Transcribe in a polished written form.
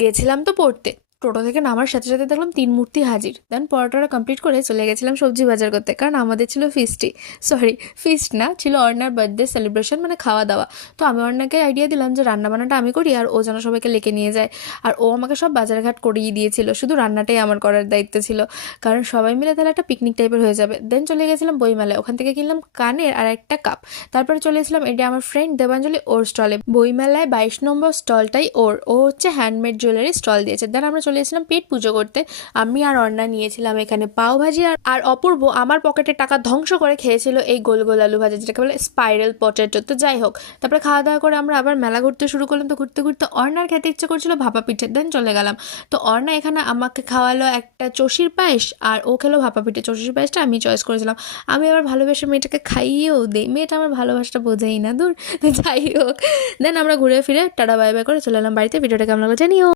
গেছিলাম তো পড়তে। টোটো থেকে নামার সাথে সাথে দেখলাম ৩ মূর্তি হাজির। দেন পরোটাটা কমপ্লিট করে চলে গেছিলাম সবজি বাজার করতে। কারণ আমাদের ছিল ফিস্ট না, ছিল অর্ণার বার্থডে সেলিব্রেশন, মানে খাওয়া-দাওয়া। তো আমি অর্ণাকে আইডিয়া দিলাম যে রান্না-বান্নাটা আমি করি আর ও যেন সবাইকে লেকে নিয়ে যায়। আর ও আমাকে সব বাজার-ঘাট করিয়ে দিয়েছিল। শুধু রান্নাটাই আমার করার দায়িত্ব ছিল। কারণ সবাই মিলে তাহলে একটা পিকনিক টাইপের হয়ে যাবে। দেন চলে গেছিলাম বইমেলায়। ওখান থেকে কিনলাম কানের আর একটা কাপ। তারপরে চলে এসেছিলাম এটা আমার ফ্রেন্ড দেবাঞ্জলি, ওর স্টলে। বইমেলায় 22 নম্বর স্টলটাই ওর। ও হচ্ছে হ্যান্ডমেড জুয়েলারি স্টল দিয়েছে। দেন আমরা চলে এসেছিলাম পেট পুজো করতে। আমি আর অর্ণা নিয়েছিলাম এখানে পাও ভাজি, আর অপূর্ব আমার পকেটের টাকা ধ্বংস করে খেয়েছিল এই গোল গোল আলু ভাজা, যেটাকে বলে স্পাইরাল পটেটো। তো যাই হোক, তারপরে খাওয়া দাওয়া করে আমরা আবার মেলা ঘুরতে শুরু করলাম। তো ঘুরতে ঘুরতে অর্ণার খেতে ইচ্ছে করছিল ভাপা পিঠে। দেন চলে গেলাম। তো অর্ণা এখানে আমাকে খাওয়ালো একটা চষির পায়েস, আর ও খেলো ভাপা পিঠে। চষির পায়েসটা আমি চয়েস করেছিলাম। আমি আবার ভালোবেসে মেয়েটাকে খাইয়েও দিই। মেয়েটা আমার ভালোবাসাটা বোঝেই না, দূর। যাই হোক, দেন আমরা ঘুরে ফিরে টাটা বাই বাই করে চলে এলাম বাড়িতে। ভিডিওটা কেমন লাগলো জানিও।